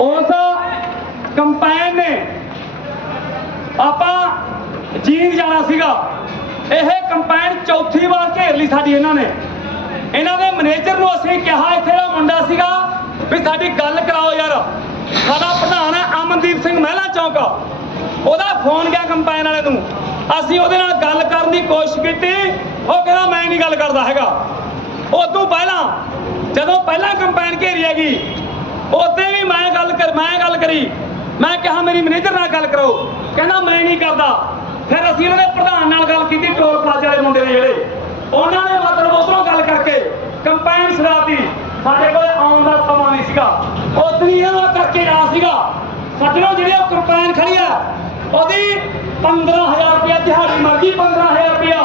ਉਸ ਕੰਪੈਨ ਨੇ ਆਪਾਂ ਜੀਂਦ ਜਾਣਾ ਸੀਗਾ। ਇਹ ਕੰਪੈਨ ਚੌਥੀ ਵਾਰ ਘੇਰ ਲਈ ਸਾਡੀ ਇਹਨਾਂ ਨੇ। ਇਹਨਾਂ ਦੇ ਮੈਨੇਜਰ ਨੂੰ ਅਸੀਂ ਕਿਹਾ, ਇੱਥੇ ਦਾ ਮੁੰਡਾ ਸੀਗਾ, ਵੀ ਸਾਡੀ ਗੱਲ ਕਰਾਓ ਯਾਰ। ਸਾਡਾ ਪ੍ਰਧਾਨ ਹੈ ਅਮਨਦੀਪ ਸਿੰਘ ਮਹਿਲਾ ਚੌਂਕ। ਉਹਦਾ ਫੋਨ ਗਿਆ ਕੰਪੈਨ ਵਾਲੇ ਨੂੰ। ਅਸੀਂ ਉਹਦੇ ਨਾਲ ਗੱਲ ਕਰਨ ਦੀ ਕੋਸ਼ਿਸ਼ ਕੀਤੀ। ਉਹ ਕਹਿੰਦਾ, ਮੈਂ ਨਹੀਂ ਗੱਲ ਕਰਦਾ ਹੈਗਾ। ਉਸ ਤੋਂ ਪਹਿਲਾਂ, ਜਦੋਂ ਪਹਿਲਾਂ ਕੰਪੈਨ ਘੇਰੀ ਹੈਗੀ ਉਦੋਂ ਵੀ ਮੈਂ ਗੱਲ ਕਰ ਮੈਂ ਗੱਲ ਕਰੀ। ਮੈਂ ਕਿਹਾ ਮੇਰੀ ਮੈਨੇਜਰ ਨਾਲ ਗੱਲ ਕਰੋ। ਕਹਿੰਦਾ ਮੈਂ ਨਹੀਂ ਕਰਦਾ। ਫਿਰ ਅਸੀਂ ਉਹਨਾਂ ਪ੍ਰਧਾਨ ਨਾਲ ਗੱਲ ਕੀਤੀ ਟੋਲ ਪਲਾਜ਼ਾ ਵਾਲੇ ਮੁੰਡੇ ਨੇ ਜਿਹੜੇ। ਉਹਨਾਂ ਨੇ ਮਤਲਬ ਉਧਰੋਂ ਗੱਲ ਕਰਕੇ ਕੰਪੈਨ ਛਡਾਤੀ ਸਾਡੇ ਕੋਲ ਆਉਣ ਦਾ ਸਮਾਂ ਨਹੀਂ ਸੀਗਾ। ਉਦੋਂ ਹੀ ਕਰਕੇ ਜਾਣਾ ਸੀਗਾ। ਸੱਜਣੋ ਜਿਹੜੀ ਉਹ ਕੰਪੈਨ ਖੜੀ ਆ, ਉਹਦੀ 15000 ਰੁਪਇਆ, ਦਿਹਾੜੀ ਮਰਜ਼ੀ 15000 ਰੁਪਇਆ।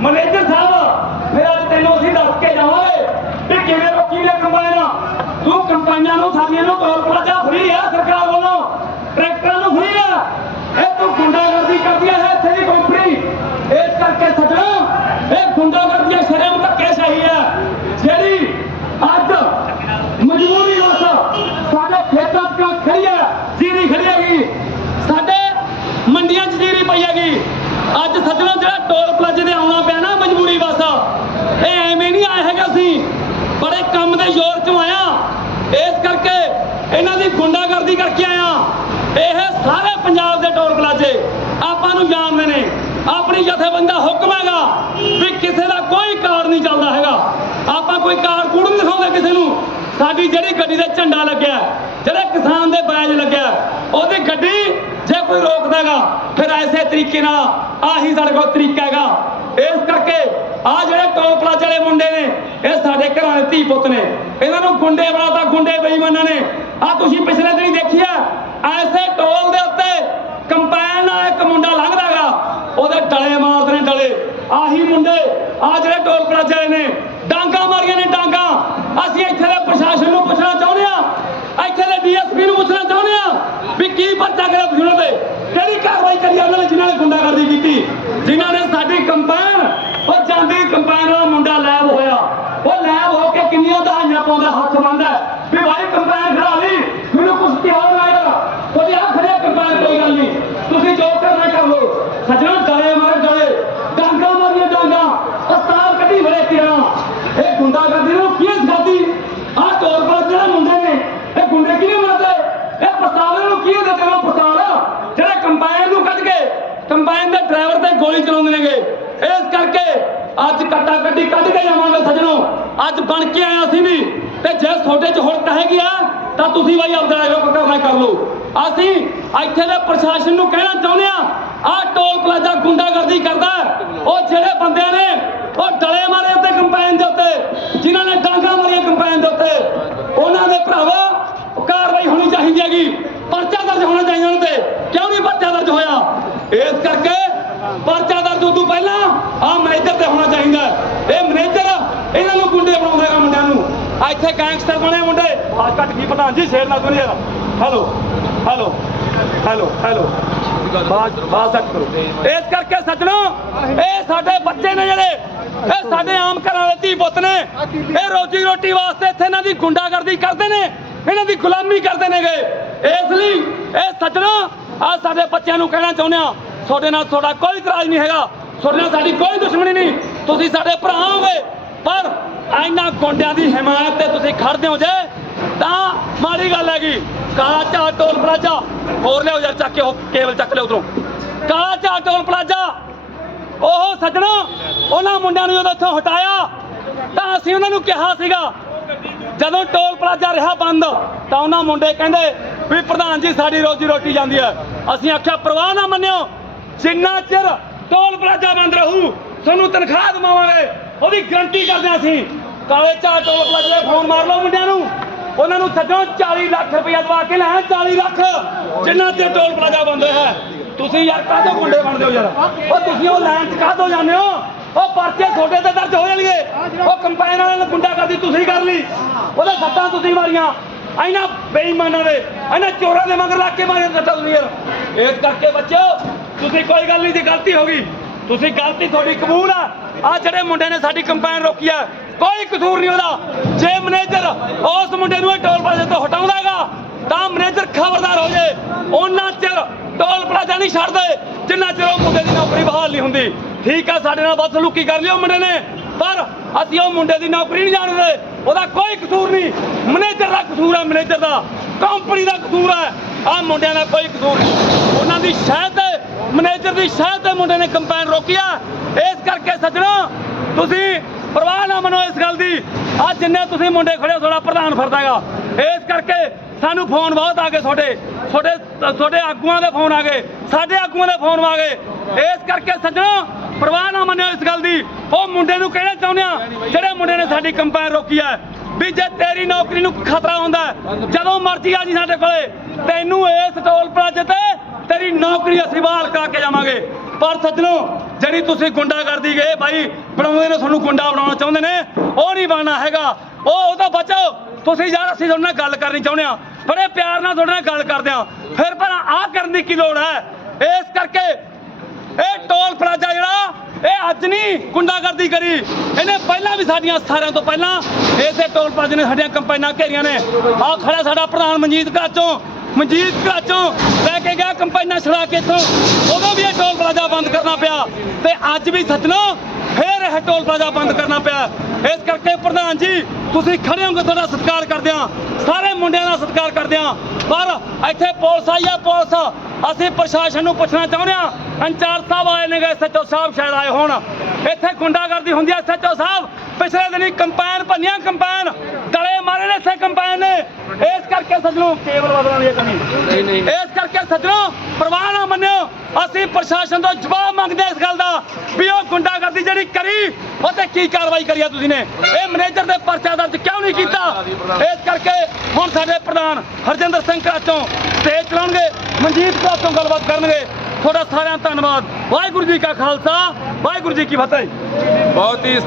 ਮੈਨੇਜਰ ਸਾਹਿਬ, ਫਿਰ ਅੱਜ ਤੈਨੂੰ ਅਸੀਂ ਦੱਸ ਕੇ ਜਾਵਾਂਗੇ ਵੀ ਕਿਵੇਂ ਕੰਪਾਈਆਂ ਨੂੰ ਸਾਡੀਆਂ ਨੂੰ ਟੋਲ ਪਲਾਜ਼ਾ ਫਰੀ ਆ ਸਰਕਾਰ ਵੱਲੋਂ। ਟਰੈਕਟਰਾਂ ਨੂੰ ਫਰੀ ਆ। ਇਹ ਤੂੰ ਗੁੰਡਾਗਰਦੀ ਕਰਦੀ ਹੈ ਇੱਥੇ ਦੀ ਕੰਪਨੀ। ਇਸ ਕਰਕੇ ਸੱਜਣੋ, ਇਹ ਗੁੰਡਾਗਰਦੀ ਸ਼ਰਮ ਧੱਕੇ ਸਹੀ ਹੈ ਜਿਹੜੀ ਅੱਜ ਮਜਬੂਰੀ ਵਸ ਸਾਡੇ ਖੇਤਾਂ 'ਚ ਖੜੀ ਹੈ ਜੀਰੀ ਖੜੀ ਹੈਗੀ। ਸਾਡੇ ਮੰਡੀਆਂ 'ਚ ਜੀਰੀ ਪਈ ਹੈਗੀ। ਅੱਜ ਸੱਜਣੋ, ਜਿਹੜਾ ਟੋਲ ਪਲਾਜ਼ੇ ਤੇ ਆਉਣਾ ਪਿਆ ਨਾ ਮਜਬੂਰੀ ਵਸ ਇਹ ਐਵੇਂ ਨਹੀਂ ਆਏ ਹੈਗਾ ਅਸੀਂ। ਬੜੇ ਕੰਮ ਦੇ ਜ਼ੋਰ 'ਚ ਆਇਆ। ਇਸ ਕਰਕੇ ਇਹਨਾਂ ਦੀ ਗੁੰਡਾਗਰਦੀ ਕਰਕੇ ਆਇਆ। ਇਹ ਸਾਰੇ ਪੰਜਾਬ ਦੇ ਟੋਲ ਪਲਾਜ਼ੇ ਆਪਾਂ ਨੂੰ ਜਾਣਦੇ ਨੇ। ਆਪਣੀ ਜਥੇਬੰਦੀ ਦਾ ਹੁਕਮ ਹੈਗਾ ਵੀ ਕਿਸੇ ਦਾ ਕੋਈ ਕਾਰਡ ਨਹੀਂ ਚੱਲਦਾ ਹੈਗਾ। ਆਪਾਂ ਕੋਈ ਕਾਰਡ ਕੂੜ ਨਹੀਂ ਦਿਖਾਉਂਦੇ ਕਿਸੇ ਨੂੰ। ਸਾਡੀ ਜਿਹੜੀ ਗੱਡੀ ਦਾ ਝੰਡਾ ਲੱਗਿਆ, ਜਿਹੜੇ ਕਿਸਾਨ ਦੇ ਬੈਜ ਲੱਗਿਆ, ਉਹਦੀ ਗੱਡੀ ਕੋਈ ਫਿਰ ਐਸੇ ਤਰੀਕੇ ਨਾਲ ਆਹੀ ਸਾਡੇ ਕੋਲ ਤਰੀਕਾ ਹੈਗਾ। ਇਸ ਕਰਕੇ ਆ ਜਿਹੜੇ ਟੋਲ ਪਲਾਜ਼ਾ ਵਾਲੇ ਮੁੰਡੇ ਨੇ, ਇਹ ਸਾਡੇ ਘਰਾਂ ਦੇ ਧੀ ਪੁੱਤ ਨੇ। ਇਹਨਾਂ ਨੂੰ ਗੁੰਡੇ ਬਣਾਤਾ, ਗੁੰਡੇ ਬੇਈਮਾਨਾਂ ਨੇ। ਆ ਤੁਸੀਂ ਪਿਛਲੇ ਦਿਨੀ ਦੇਖਿਆ, ਐਸੇ ਟੋਲ ਦੇ ਉੱਤੇ ਕੰਪੈਨ ਨਾਲ ਇੱਕ ਮੁੰਡਾ ਲੰਘਦਾਗਾ ਉਹਦੇ ਡਲੇ ਮਾਰਦੇ ਨੇ ਡਲੇ। ਆਹੀ ਮੁੰਡੇ ਆ ਜਿਹੜੇ ਟੋਲ ਪਲਾਜ਼ਾ ਵਾਲੇ ਨੇ, ਡਾਂਗਾ ਮਾਰੀਆਂ ਨੇ ਡਾਂਗਾ। ਅਸੀਂ ਇੱਥੇ ਦੇ ਪ੍ਰਸ਼ਾਸਨ ਨੂੰ ਪੁੱਛਣਾ ਚਾਹੁੰਦੇ ਆ ਇੱਥੇ ਦੇ ਡੀਐਸਪੀ ਨੂੰ ਪੁੱਛਣਾ ਚਾਹੁੰਦੇ ਆ ਵੀ ਕੀ ਪਰਚਾ ਕਰਿਆ ਤੁਸੀਂ ਉਹਨਾਂ ਤੇ ਕਿਹੜੀ ਕਾਰਵਾਈ ਕਰੀ ਆ ਉਹਨਾਂ ਨੇ ਜਿਨ੍ਹਾਂ ਨੇ ਗੁੰਡਾਗਰਦੀ ਕੀਤੀ ਜਿਨ੍ਹਾਂ ਨੇ ਸਾਡੀ ਕੰਪੈਨ ਉਹ ਜਾਂਦੀ ਕੰਪੈਨ ਵਾਲਾ ਮੁੰਡਾ ਲੈਬ ਹੋਇਆ ਉਹ ਲੈਬ ਹੋ ਕੇ ਕਿੰਨੀਆਂ ਦਹਾਈਆਂ ਪਾਉਂਦਾ ਹੱਥ ਬੰਨਦਾ ਵੀ ਭਾਈ ਕੰਪੈਨ ਖੜਾ ਲਈ। ਮੈਨੂੰ ਕੁਛ ਤਿਆਰ ਨਾ ਯਾਰ ਉਹਦੀ ਆ ਖੜਿਆ ਕੰਪੈਨ ਕੋਈ ਗੱਲ ਨਹੀਂ। ਤੁਸੀਂ ਜੋ ਕਰਨਾ ਕਰ ਲਓ। ਸੱਜਣਾ, ਗਲੇ ਮਾਰੇ ਗਲੇ। ਡਾਂਗਾ ਮਾਰੀਆਂ ਡਾਂਗਾ। ਅਸਤਾਰ ਕੱਢੀ ਬੜੇ ਤੀਰਾਂ ਇਹ ਗੁੰਡਾਗਰਦੀ ਨੂੰ ਕੀ ਸਿਖਾਤੀ ਆ ਟੋਰ ਪਰ ਜਿਹੜੇ ਮੁੰਡੇ ਨੇ, ਇਹ ਗੁੰਡੇ ਕਿਹਨੇ ਬਣਾਤੇ ਇਹ ਪਸਤਾਲੇ ਨੂੰ ਕੀ ਦੇ ਦੇਣਾ ਪਸਤਾਲ ਜਿਹੜੇ ਕੰਬਾਈਨ ਨੂੰ ਕੱਢ ਕੇ, ਕੰਬਾਈਨ ਦੇ ਡਰਾਈਵਰ ਤੇ ਗੋਲੀ ਚਲਾਉਂਦੇ ਨੇਗੇ। ਇਸ ਕਰਕੇ ਅੱਜ ਕੱਟਾ ਕੱਢੀ ਕੱਢ ਕੇ ਜਾਵਾਂਗੇ ਸੱਜਣੋ। ਅੱਜ ਬਣ ਕੇ ਆਇਆ ਅਸੀਂ ਵੀ। ਤੇ ਜੇ ਤੁਹਾਡੇ ਚ ਹੁਣ ਹੈਗੀ ਆ ਤਾਂ ਤੁਸੀਂ ਬਾਈ ਆਪਦਾ ਇਹੋ ਕਰਨਾ ਕਰ ਲਓ। ਅਸੀਂ ਇੱਥੇ ਦੇ ਪ੍ਰਸ਼ਾਸਨ ਨੂੰ ਕਹਿਣਾ ਚਾਹੁੰਦੇ ਆ ਆ ਟੋਲ ਪਲਾਜ਼ਾ ਗੁੰਡਾਗਰਦੀ ਕਰਦਾ ਉਹ ਜਿਹੜੇ ਬੰਦਿਆਂ ਨੇ ਉਹ ਡਲੇ ਮਾਰੇ ਉੱਤੇ ਕੰਪੈਨ ਦੇ ਉੱਤੇ, ਜਿਨ੍ਹਾਂ ਨੇ ਡਾਂਗਾ ਮਾਰੀਆਂ ਕੰਪੈਨ ਦੇ ਉੱਤੇ, ਉਹਨਾਂ ਦੇ ਭਰਾਵਾ, ਕਾਰਵਾਈ ਹੋਣੀ ਚਾਹੀਦੀ ਹੈਗੀ। ਪਰਚਾ ਦਰਜ ਹੋਣਾ ਚਾਹੀਦਾ ਉਹਨਾਂ ਤੇ। ਕਿਉਂ ਨਹੀਂ ਪਰਚਾ ਦਰਜ ਹੋਇਆ? ਇਸ ਕਰਕੇ ਪਰਚਾ ਦਰਜ ਤੋਂ ਪਹਿਲਾਂ ਆ ਮੈਨੇਜਰ ਤੇ ਹੋਣਾ ਚਾਹੀਦਾ ਇਹ ਮੈਨੇਜਰ ਇਹਨਾਂ ਨੂੰ ਗੁੰਡੇ ਬਣਾਉਂਦੇ ਆ ਇੱਥੇ ਗੈਂਗਸਟਰ ਬਣੇ ਮੁੰਡੇ। ਆ ਕੱਟ ਕੀ ਪ੍ਰਧਾਨ ਜੀ ਸ਼ੇਰ ਨਾ ਸੁਣੀਏ ਹੈਲੋ ਹੈਲੋ ਹੈਲੋ ਹੈਲੋ ਬਾਤ ਬਾਤ ਕਰੋ। ਇਸ ਕਰਕੇ ਸੱਜਣੋ, ਇਹ ਸਾਡੇ ਬੱਚੇ ਨੇ ਜਿਹੜੇ, ਇਹ ਸਾਡੇ ਆਮ ਘਰਾਂ ਦੇ ਧੀ ਪੁੱਤ ਨੇ। ਇਹ ਰੋਜੀ ਰੋਟੀ ਵਾਸਤੇ ਇੱਥੇ ਇਹਨਾਂ ਦੀ ਗੁੰਡਾਗਰਦੀ ਕਰਦੇ ਨੇ, ਇਹਨਾਂ ਦੀ ਗੁਲਾਮੀ ਕਰਦੇ ਨੇਗੇ। ਇਸ ਲਈ, ਇਹ ਸੱਜਣੋ ਆ ਸਾਡੇ ਬੱਚਿਆਂ ਨੂੰ ਕਹਿਣਾ ਚਾਹੁੰਦੇ ਆ ਤੁਹਾਡੇ ਨਾਲ ਤੁਹਾਡਾ ਕੋਈ ਇਤਰਾਜ਼ ਨਹੀਂ ਹੈਗਾ। ਤੁਹਾਡੇ ਨਾਲ ਸਾਡੀ ਕੋਈ ਦੁਸ਼ਮਣੀ ਨਹੀਂ। ਤੁਸੀਂ ਸਾਡੇ ਭਰਾ ਹੋਗੇ ਪਰ ਇਹਨਾਂ ਗੁੰਡਿਆਂ ਦੀ ਹਮਾਇਤ ਤੇ ਤੁਸੀਂ ਖੜਦੇ ਹੋ ਜੇ, ਤਾਂ ਮਾੜੀ ਗੱਲ ਹੈਗੀ। ਕਾਲਾ ਚਾਹ ਟੋਲ ਪਲਾਜ਼ਾ। ਹੋਰ ਲਿਓ ਯਾਰ, ਚੱਕ ਕੇ ਉਹ ਕੇਬਲ ਚੱਕ ਲਿਓ ਉਧਰੋਂ। ਕਾਲਾ ਚਾਹ ਟੋਲ ਪਲਾਜ਼ਾ। ਉਹ ਸੱਜਣੋ, ਉਹਨਾਂ ਮੁੰਡਿਆਂ ਨੂੰ ਜਦੋਂ ਇੱਥੋਂ ਹਟਾਇਆ, ਤਾਂ ਅਸੀਂ ਉਹਨਾਂ ਨੂੰ ਕਿਹਾ ਸੀਗਾ, ਜਦੋਂ ਟੋਲ ਪਲਾਜ਼ਾ ਰਿਹਾ ਬੰਦ, ਤਾਂ ਉਹਨਾਂ ਮੁੰਡੇ ਕਹਿੰਦੇ ਵੀ ਪ੍ਰਧਾਨ ਜੀ, ਸਾਡੀ ਰੋਜੀ ਰੋਟੀ ਜਾਂਦੀ ਹੈ। ਅਸੀਂ ਆਖਿਆ, ਪਰਵਾਹ ਨਾ ਮੰਨਿਓ, ਜਿੰਨਾ ਚਿਰ ਟੋਲ ਪਲਾਜ਼ਾ ਬੰਦ ਰਹੂ, ਤੁਹਾਨੂੰ ਤਨਖਾਹ ਦਵਾਵਾਂਗੇ। ਉਹਦੀ ਗਰੰਟੀ ਕਰਦੇ ਹਾਂ ਅਸੀਂ। ਕਾਲੇ ਚਾਹ ਟੋਲ ਪਲਾਜ਼ਾ ਦੇ ਫੋਨ ਮਾਰ ਲਓ ਮੁੰਡਿਆਂ ਨੂੰ। ਉਹਨਾਂ ਨੂੰ ਸੱਜਣੋ 40 ਲੱਖ ਰੁਪਇਆ ਦਵਾ ਕੇ ਲੈਣ 40 ਲੱਖ। ਜਿੰਨਾ ਚਿਰ ਟੋਲ ਪਲਾਜ਼ਾ ਬੰਦ ਰਿਹਾ ਤੁਸੀਂ ਯਾਰ ਕਾਹਦੇ ਗੁੰਡੇ ਬਣਦੇ ਹੋ ਯਾਰ? ਉਹ ਤੁਸੀਂ ਉਹ ਲਾਈਨ 'ਚ ਕਾਹਦੋਂ ਜਾਂਦੇ ਹੋ? ਉਹ ਪਰਚੇ ਤੁਹਾਡੇ ਤੇ ਦਰਜ ਹੋ ਜਾਣਗੇ। ਉਹ ਕੰਪਾਈਨ ਵਾਲਿਆਂ ਨੇ ਗੁੰਡਾ ਕਰਦੀ ਤੁਸੀਂ ਕਰ ਲਈ। ਉਹਦੇ ਸੱਟਾਂ ਤੁਸੀਂ ਮਾਰੀਆਂ। ਇਹਨਾਂ ਬੇਈਮਾਨਾਂ ਦੇ ਇਹਨਾਂ ਚੋਰਾਂ ਦੇ ਮਗਰ ਲੱਗ ਕੇ ਮਾਰੀਆਂ ਸੱਟਾਂ ਤੁਸੀਂ ਯਾਰ। ਇਸ ਕਰਕੇ ਬੱਚੋ ਤੁਸੀਂ ਕੋਈ ਗੱਲ ਨਹੀਂ, ਜੇ ਗਲਤੀ ਹੋ ਗਈ ਤੁਸੀਂ ਗਲਤੀ ਤੁਹਾਡੀ ਕਬੂਲ ਆ। ਆ ਜਿਹੜੇ ਮੁੰਡੇ ਨੇ ਸਾਡੀ ਕੰਪਾਈਨ ਰੋਕੀ ਆ, ਕੋਈ ਕਸੂਰ ਨਹੀਂ ਉਹਦਾ। ਜੇ ਮੈਨੇਜਰ ਉਸ ਮੁੰਡੇ ਨੂੰ ਟੋਲ ਪਲਾਜ਼ੇ ਤੋਂ ਹਟਾਉਂਦਾ ਤਾਂ ਮੈਨੇਜਰ ਉਹਨਾਂ ਚਿਰ ਟੋਲ ਪਲਾਜ਼ਾ ਨਹੀਂ ਛੱਡਦੇ, ਜਿੰਨਾ ਚਿਰ ਉਹ ਮੁੰਡੇ ਦੀ ਨੌਕਰੀ ਬਹਾਲ ਨਹੀਂ ਹੁੰਦੀ। ਠੀਕ ਆ, ਸਾਡੇ ਨਾਲ ਬਦਸਲੂਕੀ ਕਰ ਲਈ ਉਹ ਮੁੰਡੇ ਨੇ, ਪਰ ਅਸੀਂ ਉਹ ਮੁੰਡੇ ਦੀ ਨੌਕਰੀ ਨਹੀਂ ਜਾਣਦੇ। ਉਹਦਾ ਕੋਈ ਕਸੂਰ ਨਹੀਂ। ਮੈਨੇਜਰ ਦਾ ਕਸੂਰ ਹੈ ਮੈਨੇਜਰ ਦਾ। ਕੰਪਨੀ ਦਾ ਕਸੂਰ ਹੈ ਆ ਮੁੰਡਿਆਂ ਦਾ ਕੋਈ ਕਸੂਰ ਨਹੀਂ। ਉਹਨਾਂ ਦੀ ਸ਼ਾਇਦ ਮੈਨੇਜਰ ਦੀ ਸ਼ਾਇਦ ਮੁੰਡੇ ਨੇ ਕੰਪੈਨ ਰੋਕੀ ਇਸ ਕਰਕੇ ਸੱਜਣੋ, ਤੁਸੀਂ ਪਰਵਾਹ ਨਾ ਮੰਨੋ ਇਸ ਗੱਲ ਦੀ। ਆ ਜਿੰਨੇ ਤੁਸੀਂ ਮੁੰਡੇ ਖੜੇ ਹੋ ਪ੍ਰਧਾਨ ਫਿਰਦਾਗਾ ਇਸ ਕਰਕੇ ਸਾਨੂੰ ਫੋਨ ਬਹੁਤ ਆ ਗਏ ਤੁਹਾਡੇ। ਤੁਹਾਡੇ ਤੁਹਾਡੇ ਆਗੂਆਂ ਦੇ ਫੋਨ ਆ ਗਏ। ਸਾਡੇ ਆਗੂਆਂ ਦੇ ਫੋਨ ਆ ਗਏ। ਇਸ ਕਰਕੇ ਸੱਜਣੋ, ਪਰਵਾਹ ਨਾ ਮੰਨਿਓ ਇਸ ਗੱਲ ਦੀ। ਉਹ ਮੁੰਡੇ ਨੂੰ ਕਹਿਣਾ ਚਾਹੁੰਦੇ ਆ, ਜਿਹੜੇ ਮੁੰਡੇ ਨੇ ਸਾਡੀ ਕੰਪੈਨ ਰੋਕੀ ਹੈ। ਵੀ ਜੇ ਤੇਰੀ ਨੌਕਰੀ ਨੂੰ ਖਤਰਾ ਹੁੰਦਾ, ਜਦੋਂ ਮਰਜ਼ੀ ਆ ਜੀ ਸਾਡੇ ਕੋਲੇ। ਤੈਨੂੰ ਇਸ ਟੋਲ ਪਲਾਜ਼ੇ ਤੇ ਤੇਰੀ ਨੌਕਰੀ ਅਸੀਂ ਬਹਾਲ ਕਰਾ ਕੇ ਜਾਵਾਂਗੇ। ਪਰ ਸੱਜਣੋ, ਜਿਹੜੀ ਤੁਸੀਂ ਗੁੰਡਾਗਰਦੀ ਗਏ ਭਾਈ ਬਣਾਉਂਦੇ ਨੇ, ਤੁਹਾਨੂੰ ਗੁੰਡਾ ਬਣਾਉਣਾ ਚਾਹੁੰਦੇ ਨੇ, ਉਹ ਨਹੀਂ ਬਣਨਾ ਹੈਗਾ। ਉਹ ਉਹ ਤਾਂ ਤੁਸੀਂ ਯਾਰ, ਅਸੀਂ ਤੁਹਾਡੇ ਨਾਲ ਗੱਲ ਕਰਨੀ ਚਾਹੁੰਦੇ ਆ ਬੜੇ ਪਿਆਰ ਨਾਲ ਤੁਹਾਡੇ ਨਾਲ ਗੱਲ ਕਰਦੇ ਆ ਫਿਰ ਪਰ ਆਹ ਕਰਨ ਦੀ ਕੀ ਲੋੜ ਹੈ? ਇਸ ਕਰਕੇ ਇਹ ਟੋਲ ਪਲਾਜ਼ਾ ਜਿਹੜਾ, ਇਹ ਅੱਜ ਨਹੀਂ ਗੁੰਡਾਗਰਦੀ ਕਰੀ। ਇਹਨੇ ਪਹਿਲਾਂ ਵੀ ਸਾਡੀਆਂ ਸਾਰਿਆਂ ਤੋਂ ਪਹਿਲਾਂ ਇਸੇ ਟੋਲ ਪਲਾਜ਼ੇ ਨੇ ਸਾਡੀਆਂ ਕੰਪਾਈਨਾਂ ਘੇਰੀਆਂ ਨੇ। ਆਹ ਖੜਾ ਸਾਡਾ ਪ੍ਰਧਾਨ ਮਨਜੀਤ ਘਰਾਚੋਂ ਮਨਜੀਤ ਘਰਾਚੋਂ ਲੈ ਕੇ ਗਿਆ ਕੰਪਾਈਨਾਂ ਛੜਾ ਕੇ ਇੱਥੋਂ। ਉਦੋਂ ਵੀ ਇਹ ਟੋਲ ਪਲਾਜ਼ਾ ਬੰਦ ਕਰਨਾ ਪਿਆ। ਤੇ ਅੱਜ ਵੀ ਸੱਜਣੋ, ਫੇਰ ਇਹ ਟੋਲ ਪਲਾਜ਼ਾ ਬੰਦ ਕਰਨਾ ਪਿਆ। ਇਸ ਕਰਕੇ ਪ੍ਰਧਾਨ ਜੀ, ਤੁਸੀਂ ਖੜੇ ਹੋਗੇ ਤੁਹਾਡਾ ਸਤਿਕਾਰ ਕਰਦੇ ਆ ਸਾਰੇ ਮੁੰਡਿਆਂ ਦਾ ਸਤਿਕਾਰ ਕਰਦੇ ਆ ਪਰ ਇੱਥੇ ਪੁਲਿਸ ਆਈ ਹੈ ਪੁਲਿਸ। ਅਸੀਂ ਪ੍ਰਸ਼ਾਸਨ ਨੂੰ ਪੁੱਛਣਾ ਚਾਹੁੰਦੇ ਆ ਅੰਚਾਰ ਸਾਹਿਬ ਆਏ ਨੇ ਸੱਚੋ ਸਾਹਿਬ ਸ਼ਾਇਦ ਆਏ ਹੋਣ। ਇੱਥੇ ਗੁੰਡਾਗਰਦੀ ਹੁੰਦੀ ਐ ਸੱਚੋ ਸਾਹਿਬ। ਪਿਛਲੇ ਦਿਨੀ ਕੰਪੈਨ ਭੰਨੀਆਂ, ਕੰਪੈਨ ਗਲੇ ਮਾਰੇ ਨੇ ਇੱਥੇ ਕੰਪੈਨ ਨੇ ਇਸ ਕਰਕੇ ਸੱਜਣੋ, ਕੇਵਲ ਬਦਲਣ ਦੀ ਕਮੀ। ਇਸ ਕਰਕੇ ਸੱਜਣੋ, ਪ੍ਰਵਾਹ ਨਾ ਮੰਨਿਓ, ਅਸੀਂ ਪ੍ਰਸ਼ਾਸਨ ਤੋਂ ਜਵਾਬ ਮੰਗਦੇ ਇਸ ਗੱਲ ਦਾ, ਵੀ ਉਹ ਗੁੰਡਾਗਰਦੀ ਜਿਹੜੀ ਕਰੀ ਉਹ ਕੀ ਕਾਰਵਾਈ ਕਰੀ ਤੁਸੀਂ ਨੇ? ਇਹ ਮੈਨੇਜਰ ਦੇ ਪਰਚਾ ਦਰਜ ਕਿਉਂ ਨਹੀਂ ਕੀਤਾ? ਇਸ ਕਰਕੇ ਹੁਣ ਸਾਡੇ ਪ੍ਰਧਾਨ ਹਰਜਿੰਦਰ ਸਿੰਘ ਘਰਾਚੋਂ ਸਟੇਜ ਚਲਾਉਣਗੇ, ਮਨਜੀਤ ਘਰਾਚੋਂ ਗੱਲਬਾਤ ਕਰਨਗੇ। ਤੁਹਾਡਾ ਸਾਰਿਆਂ ਦਾ ਧੰਨਵਾਦ। ਵਾਹਿਗੁਰੂ ਜੀ ਕਾ ਖਾਲਸਾ, ਵਾਹਿਗੁਰੂ ਜੀ ਕੀ ਫਤਿਹ। ਬਹੁਤ ਹੀ